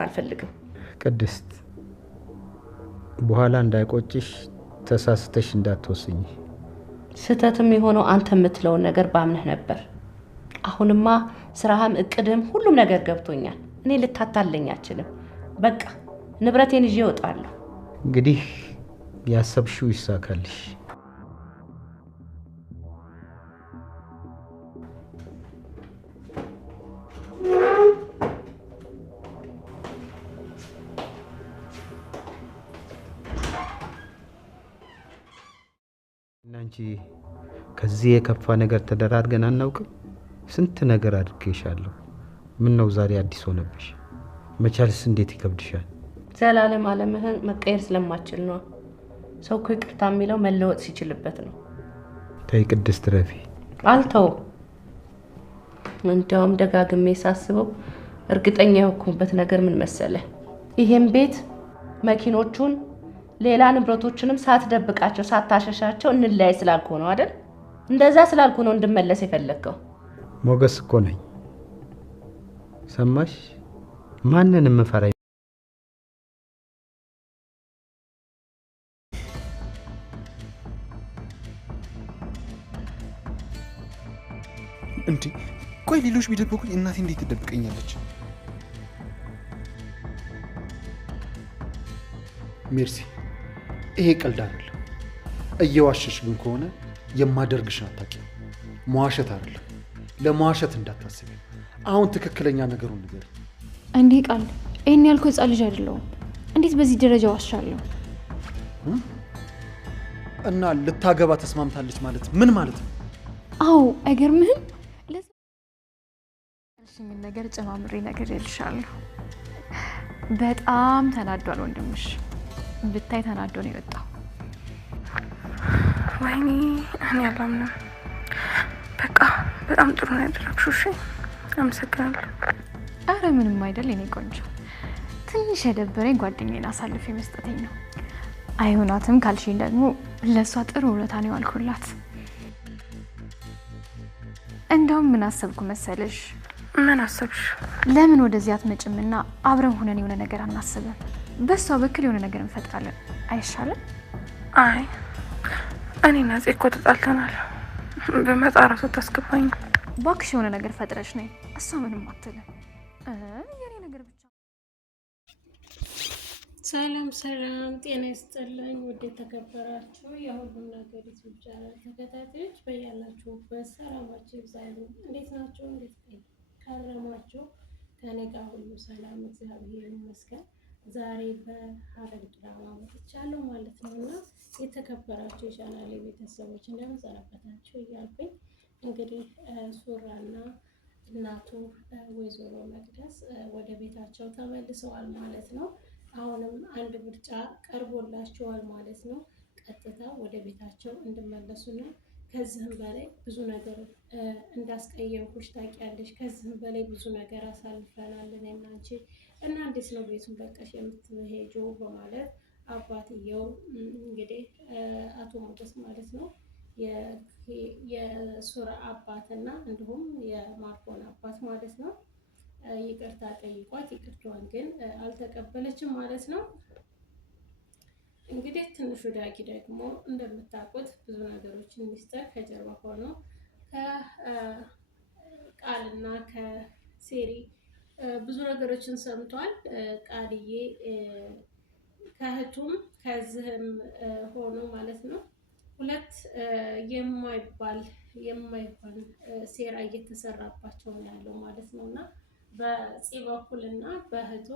አልፈልግም። ቅድስት በኋላ እንዳይቆጭሽ ተሳስተሽ እንዳትወስኝ። ስተትም የሆነው አንተ የምትለውን ነገር ባምነህ ነበር። አሁንማ ስራህም እቅድም ሁሉም ነገር ገብቶኛል። እኔ ልታታለኝ አልችልም። በቃ ንብረቴን ይዤ እወጣለሁ። እንግዲህ ያሰብሽው ይሳካልሽ። እናንቺ ከዚህ የከፋ ነገር ተደራርገን አናውቅም። ስንት ነገር አድርጌሻለሁ። ምን ነው ዛሬ አዲስ ሆነብሽ? መቻልስ እንዴት ይከብድሻል? ዘላለም አለምህን መቀየር ስለማችል ነው። ሰው እኮ ይቅርታ የሚለው መለወጥ ሲችልበት ነው። ተይ ቅድስት ረፊ። አልተው። እንደውም ደጋግሜ ሳስበው እርግጠኛ የሆንኩበት ነገር ምን መሰለ? ይሄን ቤት መኪኖቹን ሌላ ንብረቶችንም ሳትደብቃቸው ሳታሸሻቸው እንለያይ ስላልኩ ነው አይደል? እንደዛ ስላልኩ ነው እንድመለስ የፈለከው። ሞገስ እኮ ነኝ። ሰማሽ? ማንንም ፈራ እንዴ? ቆይ ሌሎች ቢደብቁኝ እናቴ እንዴት ትደብቀኛለች? ሜርሲ፣ ይሄ ቀልድ አይደለም። እየዋሸሽ ግን ከሆነ የማደርግሽን አታውቂም። መዋሸት አይደለም። ለመዋሸት እንዳታስቢ። አሁን ትክክለኛ ነገሩን ንገሪ። እንዴ ቃል፣ ይሄን ያልኩ ህፃን ልጅ አይደለሁም። እንዴት በዚህ ደረጃ ዋሻለሁ? እና ልታገባ ተስማምታለች ማለት ምን ማለት ነው? አዎ አይገርምህም? ለምን ነገር ጨማምሬ ነገር ይልሻለሁ። በጣም ተናዷል ወንድምሽ። ብታይ ተናዶ ነው የወጣው። ወይኔ እኔ አላምንም። በቃ በጣም ጥሩ ነው ያደረግሽው። እሺ አመሰግናለሁ። አረ ምንም አይደል የኔ ቆንጆ። ትንሽ የደበረኝ ጓደኛዬን አሳልፌ መስጠተኝ ነው። አይሆናትም ካልሽኝ ደግሞ ለሷ ጥሩ ውለታ ነው ያልኩላት። እንደውም ምን አሰብኩ መሰለሽ? ምን አሰብሽ? ለምን ወደዚህ አትመጭምና አብረን ሆነን የሆነ ነገር አናስብም? በሷ በኩል የሆነ ነገር እንፈጥራለን። አይሻልም? አይ እኔና ጽ እኮ ተጣልተናል። በመጣ ራሱ ታስገባኝ። ባክሽ የሆነ ነገር ፈጥረሽ ነይ። እሷ ምንም አትልም። የኔ ነገር ብቻ። ሰላም ሰላም፣ ጤና ይስጥልኝ ውድ የተከበራችሁ የሁሉም ነገር ይቻላል ተከታታዮች በያላችሁበት ሰላማችሁ ይብዛል። እንዴት ናችሁ? እንዴት ከረማችሁ? ከኔ ጋር ሁሉ ሰላም እግዚአብሔር ይመስገን። ዛሬ በሐረግ ድራማ መጥቻለሁ ማለት ነውና የተከበራችሁ የቻናሌ ቤተሰቦች እንደምን ሰነበታችሁ እያልኩኝ እንግዲህ ሱራና እናቱ ወይዘሮ መቅደስ ወደ ቤታቸው ተመልሰዋል ማለት ነው። አሁንም አንድ ምርጫ ቀርቦላቸዋል ማለት ነው። ቀጥታ ወደ ቤታቸው እንድመለሱና ከዚህም በላይ ብዙ ነገር እንዳስቀየምኩሽ ታውቂያለሽ። ከዚህም በላይ ብዙ ነገር አሳልፈናል እኔና አንቺ እና እንዴት ነው ቤቱን በቃሽ የምትሄጂው በማለት አባትየው እንግዲህ አቶ ሞገስ ማለት ነው የሱራ አባትና እንዲሁም የማርኮን አባት ማለት ነው ይቅርታ ጠይቋት ይቅርታዋን ግን አልተቀበለችም ማለት ነው። እንግዲህ ትንሹ ዳጊ ደግሞ እንደምታውቁት ብዙ ነገሮችን ሚስጥር ከጀርባ ሆኖ ከቃልና ከሴሪ ብዙ ነገሮችን ሰምቷል። ቃልዬ ከእህቱም ከዚህም ሆኖ ማለት ነው ሁለት የማይባል ሴራ እየተሰራባቸው ነው ያለው ማለት ነው እና በፂ በኩል እና በእህቱ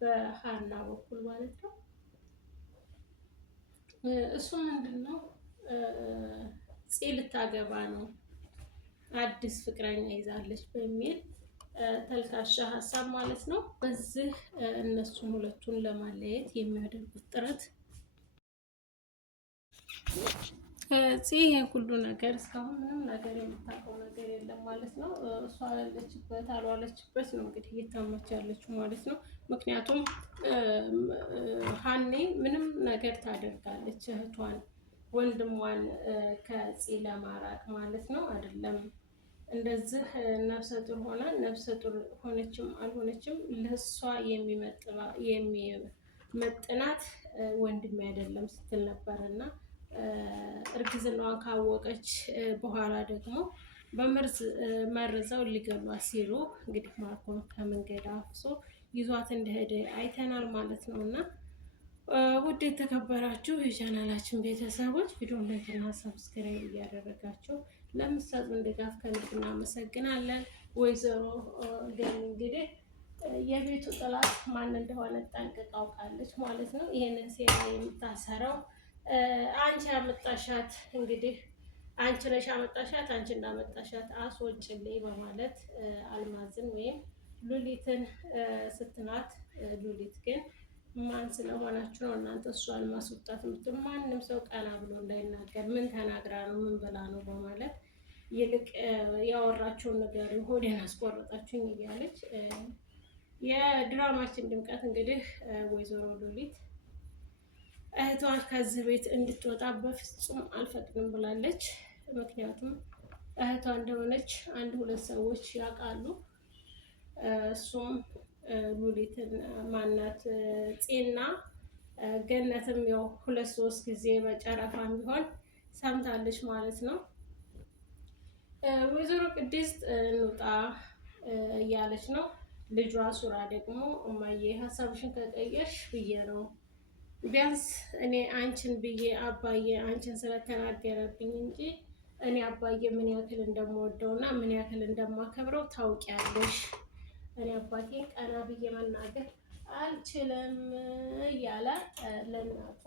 በሃና በኩል ማለት ነው። እሱ ምንድነው ፂ ልታገባ ነው አዲስ ፍቅረኛ ይዛለች በሚል ተልካሻ ሀሳብ ማለት ነው። በዚህ እነሱን ሁለቱን ለማለየት የሚያደርጉት ጥረት ይሄን ሁሉ ነገር እስካሁን ምንም ነገር የምታውቀው ነገር የለም ማለት ነው። እሷ አላለችበት አልዋለችበት ነው እንግዲህ እየታመች ያለችው ማለት ነው። ምክንያቱም ሀኔ ምንም ነገር ታደርጋለች እህቷን ወንድሟን ከፂ ለማራቅ ማለት ነው። አይደለም እንደዚህ ነፍሰ ጡር ሆና ነፍሰ ጡር ሆነችም አልሆነችም ለሷ የሚመጥናት ወንድሜ አይደለም ስትል ነበርና እርግዝናዋን ካወቀች በኋላ ደግሞ በመርዝ መርዘው ሊገሏት ሲሉ እንግዲህ ማርኮን ከመንገድ አፍሶ ይዟት እንደሄደ አይተናል ማለት ነውና ውድ የተከበራችሁ የቻናላችን ቤተሰቦች ቪዲዮ ላይክና ሰብስክራይብ እያደረጋችሁ ለምትሰጡን ድጋፍ ከልብ እናመሰግናለን። ወይዘሮ ገኒ እንግዲህ የቤቱ ጥላት ማን እንደሆነ ጠንቅቃ አውቃለች ማለት ነው። ይሄንን ሴራ የምታሰረው አንቺ ያመጣሻት እንግዲህ አንቺ ነሽ ያመጣሻት፣ አንቺ እንዳመጣሻት አስወጭልኝ በማለት አልማዝን ወይም ሉሊትን ስትላት፣ ሉሊት ግን ማን ስለሆናችሁ ነው እናንተ እሷን ማስወጣት የምትሉ? ማንም ሰው ቀና ብሎ እንዳይናገር ምን ተናግራ ነው ምን ብላ ነው በማለት ይልቅ ያወራችውን ነገር ሆዴን አስቆረጣችሁኝ እያለች የድራማችን ድምቀት እንግዲህ ወይዘሮ ሉሊት እህቷ ከዚህ ቤት እንድትወጣ በፍጹም አልፈቅድም ብላለች። ምክንያቱም እህቷ እንደሆነች አንድ ሁለት ሰዎች ያውቃሉ። እሱም ሉሊትን ማናት ፄና ገነትም ያው ሁለት ሶስት ጊዜ በጨረፋም ቢሆን ሰምታለች ማለት ነው። ወይዘሮ ቅድስት እንውጣ እያለች ነው። ልጇ ሱራ ደግሞ እማዬ ሀሳብሽን ከቀየርሽ ብዬ ነው ቢያንስ እኔ አንቺን ብዬ አባዬ አንቺን ስለተናገረብኝ እንጂ እኔ አባዬ ምን ያክል እንደምወደውና ምን ያክል እንደማከብረው ታውቂያለሽ። እኔ አባቴን ቀና ብዬ መናገር አልችልም እያለ ለእናቱ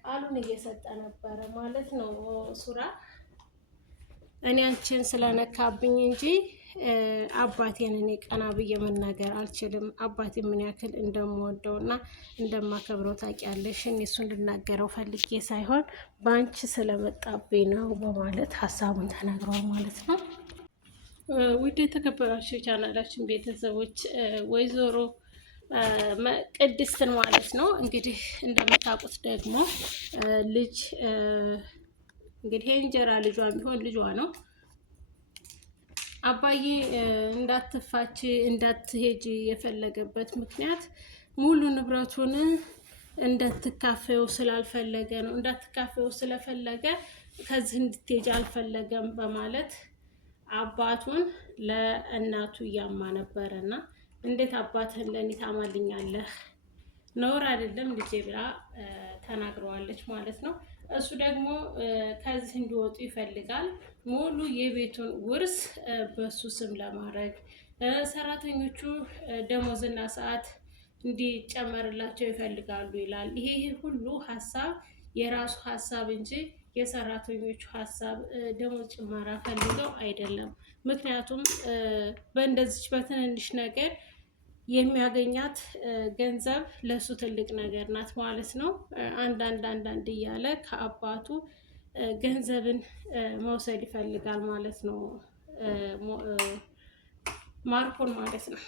ቃሉን እየሰጠ ነበረ ማለት ነው። ሱራ እኔ አንቺን ስለነካብኝ እንጂ አባቴን እኔ ቀና ብዬ መናገር አልችልም። አባቴ ምን ያክል እንደምወደው እና እንደማከብረው ታውቂያለሽ። እኔ እሱን ልናገረው ፈልጌ ሳይሆን በአንቺ ስለመጣብኝ ነው በማለት ሀሳቡን ተናግረዋል ማለት ነው። ውድ የተከበራችሁ ቻናላችን ቤተሰቦች ወይዘሮ ቅድስትን ማለት ነው እንግዲህ እንደምታውቁት ደግሞ ልጅ እንግዲህ የእንጀራ ልጇን ቢሆን ልጇ ነው። አባዬ እንዳትፋች እንዳትሄጂ የፈለገበት ምክንያት ሙሉ ንብረቱን እንዳትካፈው ስላልፈለገ ነው። እንዳትካፈው ስለፈለገ ከዚህ እንድትሄጂ አልፈለገም በማለት አባቱን ለእናቱ እያማ ነበረና እንዴት አባትህን ለእኔ ታማልኛለህ? ነውር አይደለም ልጄ ብላ ተናግረዋለች ማለት ነው። እሱ ደግሞ ከዚህ እንዲወጡ ይፈልጋል። ሙሉ የቤቱን ውርስ በሱ ስም ለማድረግ ሰራተኞቹ ደሞዝና ሰዓት እንዲጨመርላቸው ይፈልጋሉ ይላል። ይሄ ሁሉ ሀሳብ የራሱ ሀሳብ እንጂ የሰራተኞቹ ሀሳብ ደሞዝ ጭማራ ፈልገው አይደለም። ምክንያቱም በእንደዚች በትንንሽ ነገር የሚያገኛት ገንዘብ ለሱ ትልቅ ነገር ናት ማለት ነው። አንዳንድ እያለ ከአባቱ ገንዘብን መውሰድ ይፈልጋል ማለት ነው። ማርኮን ማለት ነው።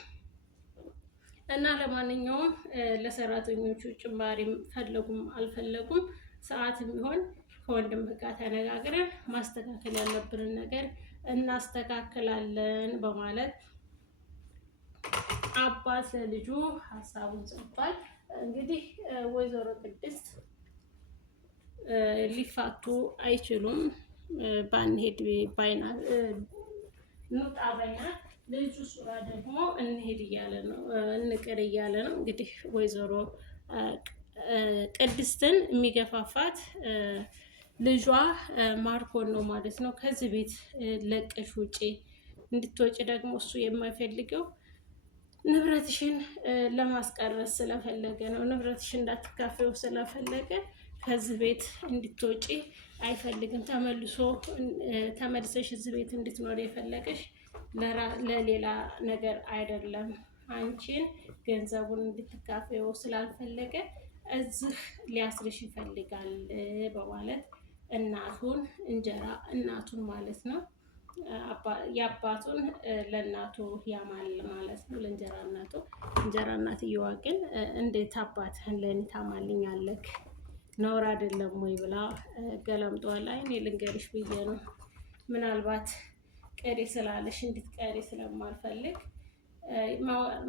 እና ለማንኛውም ለሰራተኞቹ ጭማሪ ፈለጉም አልፈለጉም ሰዓትም ቢሆን ከወንድም ጋር ተነጋግረን ማስተካከል ያለብንን ነገር እናስተካክላለን በማለት አባት ለልጁ ሀሳቡን ሰጥቷል። እንግዲህ ወይዘሮ ቅድስት ሊፋቱ አይችሉም። ባንሄድ ባይና እንውጣ ባይና ልጁ ሱራ ደግሞ እንሄድ እያለ ነው እንቅር እያለ ነው። እንግዲህ ወይዘሮ ቅድስትን የሚገፋፋት ልጇ ማርኮን ነው ማለት ነው። ከዚህ ቤት ለቀሽ ውጪ እንድትወጪ ደግሞ እሱ የማይፈልገው ንብረትሽን ለማስቀረት ስለፈለገ ነው። ንብረትሽን እንዳትካፈው ስለፈለገ ከዚህ ቤት እንድትወጪ አይፈልግም። ተመልሰሽ እዚህ ቤት እንድትኖር የፈለገሽ ለሌላ ነገር አይደለም። አንቺን ገንዘቡን እንድትካፈው ስላልፈለገ እዚህ ሊያስርሽ ይፈልጋል በማለት እናቱን ማለት ነው የአባቱን ለእናቱ ያማል ማለት ነው። ለእንጀራ እናቱ እንጀራ እናትየዋ ግን እንዴት አባትህን ለእኔ ታማልኛለህ? ነውር አይደለም ወይ ብላ ገለምጧል። እኔ ልንገርሽ ብዬ ነው። ምናልባት ቅሪ ስላለሽ እንድትቀሪ ስለማልፈልግ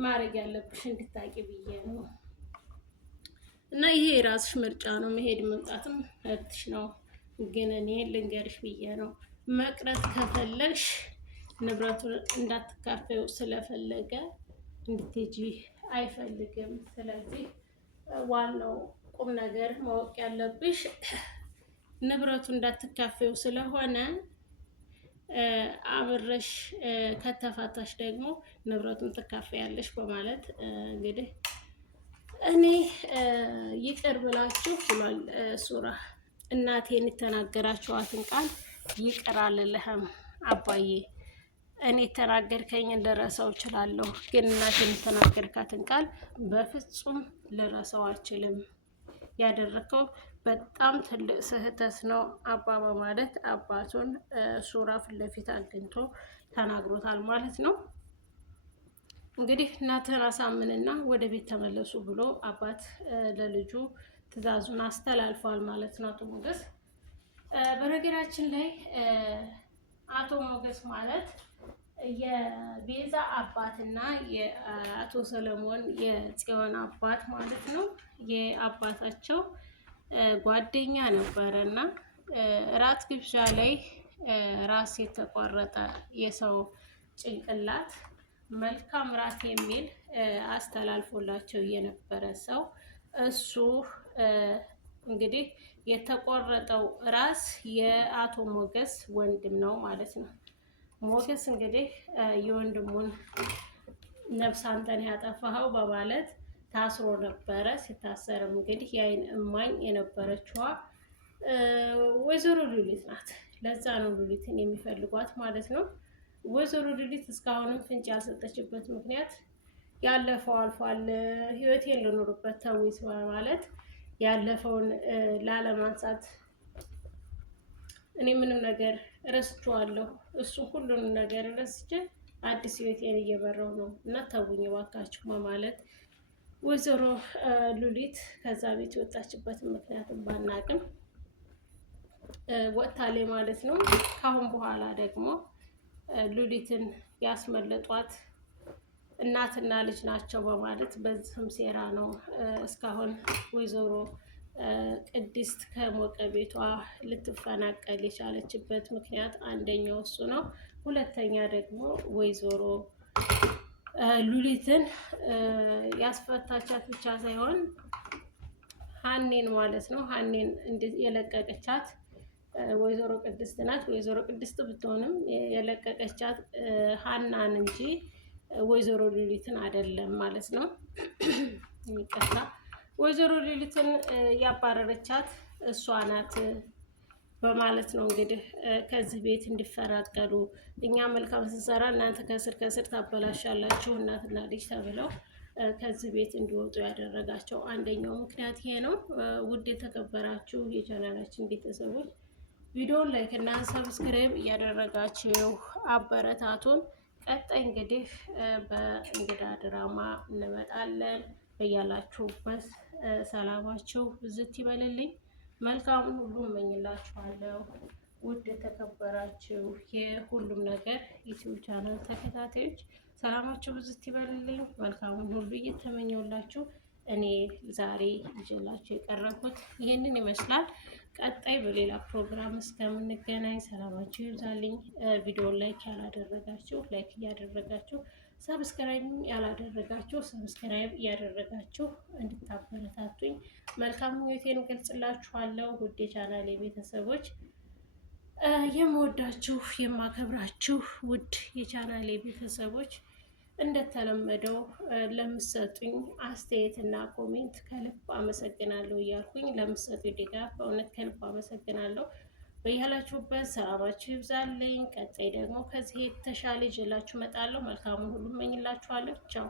ማድረግ ያለብሽ እንድታቂ ብዬ ነው። እና ይሄ የራስሽ ምርጫ ነው። መሄድ መምጣትም መብትሽ ነው። ግን እኔ ልንገርሽ ብዬ ነው። መቅረት ከፈለሽ ንብረቱን እንዳትካፈዩ ስለፈለገ እንድትሄጂ አይፈልግም። ስለዚህ ዋናው ቁም ነገር ማወቅ ያለብሽ ንብረቱ እንዳትካፈዩ ስለሆነ አብረሽ ከተፋታሽ ደግሞ ንብረቱን ትካፈያለሽ በማለት እንግዲህ እኔ ይቅር ብላችሁ ብሏል ሱራ። እናቴን የተናገራችኋትን ቃል ይቅር አልልህም አባዬ። እኔ የተናገርከኝ ልረሳው እችላለሁ፣ ግን እናቴን የተናገርካትን ቃል በፍጹም ልረሳው አልችልም። ያደረከው በጣም ትልቅ ስህተት ነው አባ በማለት አባቱን ሱራ ፊት ለፊት አግኝቶ ተናግሮታል ማለት ነው። እንግዲህ እናትህን አሳምንና ወደ ቤት ተመለሱ ብሎ አባት ለልጁ ትዕዛዙን አስተላልፏል ማለት ነው። አቶ ሞገስ በነገራችን ላይ አቶ ሞገስ ማለት የቤዛ አባትና የአቶ ሰለሞን የጽዮን አባት ማለት ነው። የአባታቸው ጓደኛ ነበረ እና ራት ግብዣ ላይ ራስ የተቆረጠ የሰው ጭንቅላት መልካም ራት የሚል አስተላልፎላቸው የነበረ ሰው እሱ እንግዲህ የተቆረጠው ራስ የአቶ ሞገስ ወንድም ነው ማለት ነው። ሞገስ እንግዲህ የወንድሙን ነፍስ አንተን ያጠፋኸው በማለት ታስሮ ነበረ። ሲታሰርም እንግዲህ የአይን እማኝ የነበረችዋ ወይዘሮ ሉሊት ናት። ለዛ ነው ሉሊትን የሚፈልጓት ማለት ነው። ወይዘሮ ሉሊት እስካሁንም ፍንጭ ያልሰጠችበት ምክንያት ያለፈው አልፏል፣ ህይወቴን ልኖርበት ተውት በማለት ያለፈውን ላለማንሳት እኔ ምንም ነገር ረስቼዋለሁ፣ እሱ ሁሉንም ነገር ረስቼ አዲስ ህይወቴን እየመራሁ ነው እና ተውኝ እባካችሁ በማለት ወይዘሮ ሉሊት ከዛ ቤት የወጣችበትን ምክንያቱም ባናቅም ወጥታለች ማለት ነው። ካሁን በኋላ ደግሞ ሉሊትን ያስመለጧት እናትና ልጅ ናቸው በማለት በዚህም ሴራ ነው እስካሁን ወይዘሮ ቅድስት ከሞቀ ቤቷ ልትፈናቀል የቻለችበት ምክንያት አንደኛው እሱ ነው። ሁለተኛ ደግሞ ወይዘሮ ሉሊትን ያስፈታቻት ብቻ ሳይሆን ሀኔን ማለት ነው። ሀኔን የለቀቀቻት ወይዘሮ ቅድስት ናት። ወይዘሮ ቅድስት ብትሆንም የለቀቀቻት ሀናን እንጂ ወይዘሮ ሉሊትን አይደለም ማለት ነው። የሚቀጣ ወይዘሮ ሉሊትን ያባረረቻት እሷ ናት በማለት ነው እንግዲህ ከዚህ ቤት እንዲፈራቀሉ እኛ መልካም ስንሰራ እናንተ ከስር ከስር ታበላሻላችሁ እናትና ልጅ ተብለው ከዚህ ቤት እንዲወጡ ያደረጋቸው አንደኛው ምክንያት ይሄ ነው። ውድ የተከበራችሁ የቻናላችን ቤተሰቦች ቪዲዮን ላይክ እና ሰብስክራይብ እያደረጋችሁ አበረታቱን። ቀጣይ እንግዲህ በእንግዳ ድራማ እንመጣለን። በያላችሁበት ሰላማችሁ ብዝት ይበልልኝ። መልካሙን ሁሉ እመኝላችኋለሁ። ውድ የተከበራችሁ የሁሉም ነገር ዩቲዩብ ቻናል ተከታታዮች ሰላማችሁ ብዝት ይበልልኝ። መልካሙን ሁሉ እየተመኘውላችሁ እኔ ዛሬ ይዤላችሁ የቀረብኩት ይህንን ይመስላል። ቀጣይ በሌላ ፕሮግራም እስከምንገናኝ ሰላማችሁ ይብዛልኝ። ቪዲዮን ላይክ ያላደረጋችሁ ላይክ እያደረጋችሁ፣ ሰብስክራይብ ያላደረጋችሁ ሰብስክራይብ እያደረጋችሁ እንድታበረታቱኝ መልካም ምኞቴን እገልጽላችኋለሁ። ውድ የቻናሌ ቤተሰቦች የምወዳችሁ የማከብራችሁ ውድ የቻናሌ ቤተሰቦች እንደተለመደው ለምትሰጡኝ አስተያየትና ኮሜንት ከልብ አመሰግናለሁ እያልኩኝ ለምትሰጡኝ ድጋፍ በእውነት ከልብ አመሰግናለሁ። በያላችሁበት ሰላማችሁ ይብዛልኝ። ቀጣይ ደግሞ ከዚህ የተሻለ ይዤላችሁ እመጣለሁ። መልካሙን ሁሉ እመኝላችኋለሁ። ቻው